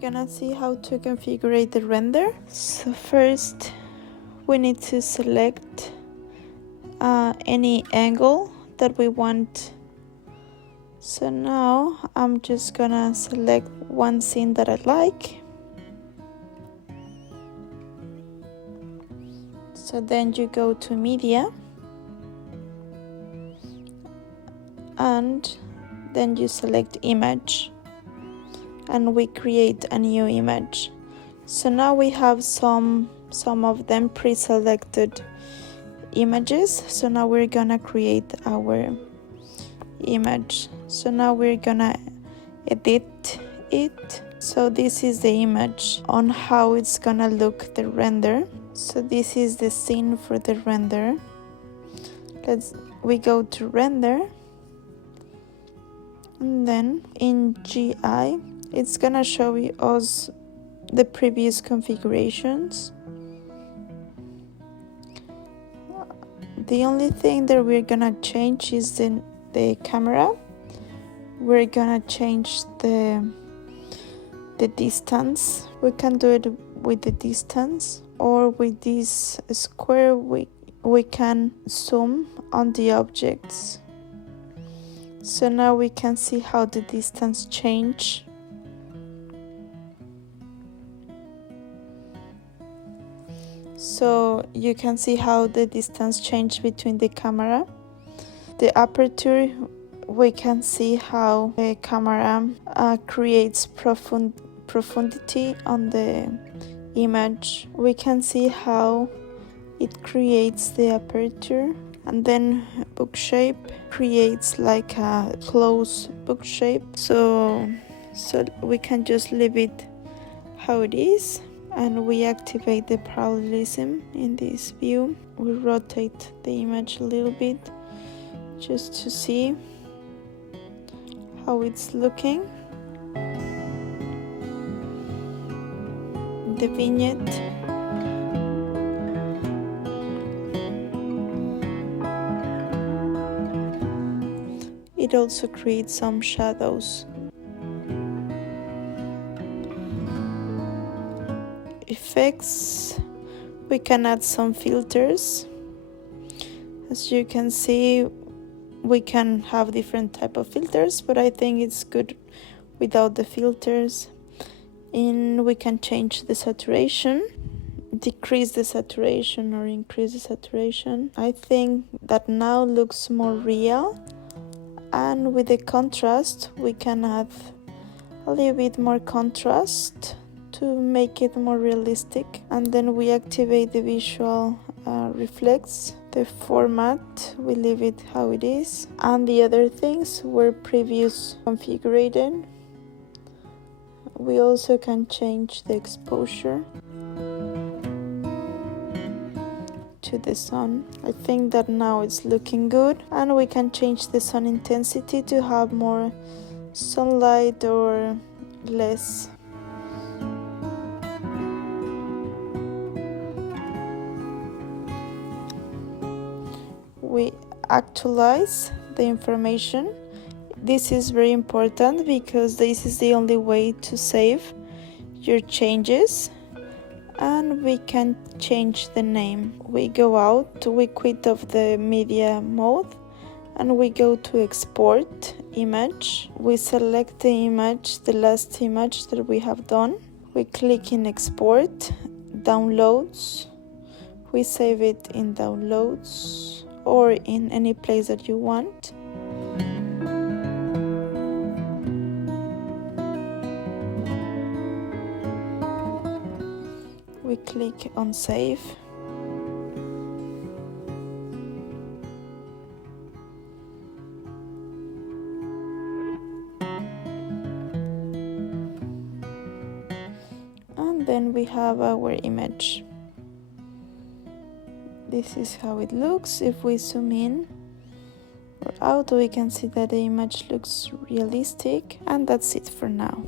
gonna see how to configure the render. So first we need to select any angle that we want. So now I'm just gonna select one scene that I like. So then you go to media and then you select image and we create a new image. So now we have some of them pre-selected images. So now we're gonna create our image. So now we're gonna edit it. So this is the image on how it's gonna look, the render. So this is the scene for the render. We go to render, and then in GI it's gonna show us the previous configurations. The only thing that we're gonna change is the camera. We're gonna change the distance. We can do it with the distance, or with this square we can zoom on the objects. So now we can see how the distance change. So you can see how the distance change between the camera. The aperture, we can see how the camera creates profundity on the image. We can see how it creates the aperture, and then book shape creates like a close book shape. So we can just leave it how it is, and we activate the parallelism in this view. We rotate the image a little bit just to see how it's looking. The vignette. It also creates some shadows. Effects, we can add some filters. As you can see, we can have different type of filters, but I think it's good without the filters. And we can change the saturation, decrease the saturation or increase the saturation. I think that now looks more real, and with the contrast we can add a little bit more contrast to make it more realistic. And then we activate the visual reflex. The format, we leave it how it is, and the other things were previous configured. We also can change the exposure to the sun. I think that now it's looking good, and we can change the sun intensity to have more sunlight or less. We actualize the information. This is very important because this is the only way to save your changes, and we can change the name. We go out, we quit of the media mode, and we go to export image. We select the image, the last image that we have done. We click in export, downloads. We save it in downloads or in any place that you want. We click on save. And then we have our image. This is how it looks. If we zoom in or out, we can see that the image looks realistic, and that's it for now.